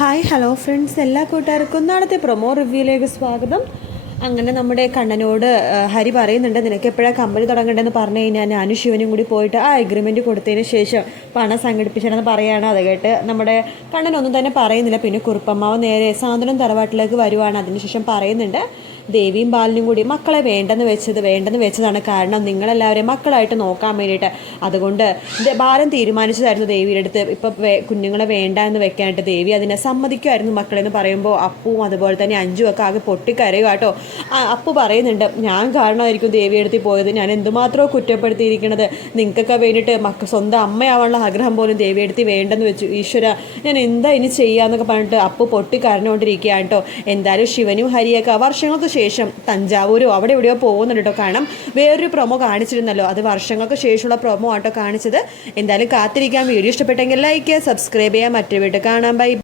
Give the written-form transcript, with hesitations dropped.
Hi hello friends, എല്ലാ കൂട്ടുകാർക്കും നാളത്തെ പ്രൊമോ റിവ്യൂയിലേക്ക് സ്വാഗതം. അങ്ങനെ നമ്മുടെ കണ്ണനോട് ഹരി പറയുന്നുണ്ട്, നിനക്ക് എപ്പോഴാണ് കമ്പനി തുടങ്ങേണ്ടതെന്ന് പറഞ്ഞു കഴിഞ്ഞാൽ ഞാനും ശിവനും കൂടി പോയിട്ട് ആ എഗ്രിമെൻറ്റ് കൊടുത്തതിന് ശേഷം പണം സംഘടിപ്പിച്ചതെന്ന് പറയുകയാണ്. അത് കേട്ട് നമ്മുടെ കണ്ണനൊന്നും തന്നെ പറയുന്നില്ല. പിന്നെ കുറുപ്പമ്മാവ് നേരെ സാന്ത്വനം തറവാട്ടിലേക്ക് വരുവാണ്. അതിനുശേഷം പറയുന്നുണ്ട്, ദേവിയും ബാലനും കൂടി മക്കളെ വേണ്ടെന്ന് വെച്ചതാണ്. കാരണം നിങ്ങളെല്ലാവരെയും മക്കളായിട്ട് നോക്കാൻ വേണ്ടിയിട്ട്. അതുകൊണ്ട് ബാലൻ തീരുമാനിച്ചതായിരുന്നു ദേവിയുടെ അടുത്ത് ഇപ്പം കുഞ്ഞുങ്ങളെ വേണ്ട എന്ന് വെക്കാനായിട്ട്. ദേവി അതിനെ സമ്മതിക്കുമായിരുന്നു മക്കളെന്ന് പറയുമ്പോൾ അപ്പുവും അതുപോലെ തന്നെ അഞ്ചും ഒക്കെ ആകെ പൊട്ടിക്കരയും കേട്ടോ. അപ്പു പറയുന്നുണ്ട്, ഞാൻ കാരണമായിരിക്കും ദേവിയെടുത്ത് പോയത്, ഞാൻ എന്തുമാത്രമോ കുറ്റപ്പെടുത്തിയിരിക്കുന്നത്. നിങ്ങൾക്കൊക്കെ വേണ്ടിയിട്ട് സ്വന്തം അമ്മയാവാനുള്ള ആഗ്രഹം പോലും ദേവിയെടുത്ത് വേണ്ടെന്ന് വെച്ചു. ഈശ്വര, ഞാൻ എന്താ ഇനി ചെയ്യാന്നൊക്കെ പറഞ്ഞിട്ട് അപ്പു പൊട്ടിക്കരഞ്ഞുകൊണ്ടിരിക്കുകയാണ് കേട്ടോ. എന്തായാലും ശിവനും ഹരിയൊക്കെ വർഷങ്ങൾക്ക് ശേഷം തഞ്ചാവൂരോ അവിടെ എവിടെയോ പോകുന്നുണ്ട് കേട്ടോ. കാരണം വേറൊരു പ്രൊമോ കാണിച്ചിരുന്നല്ലോ, അത് വർഷങ്ങൾക്ക് ശേഷമുള്ള പ്രൊമോ ആട്ടോ കാണിച്ചത്. എന്തായാലും കാത്തിരിക്കാൻ. വീഡിയോ ഇഷ്ടപ്പെട്ടെങ്കിൽ ലൈക്ക്, സബ്സ്ക്രൈബ് ചെയ്യാൻ. മറ്റൊരു വീഡിയോ കാണാം. ബൈ.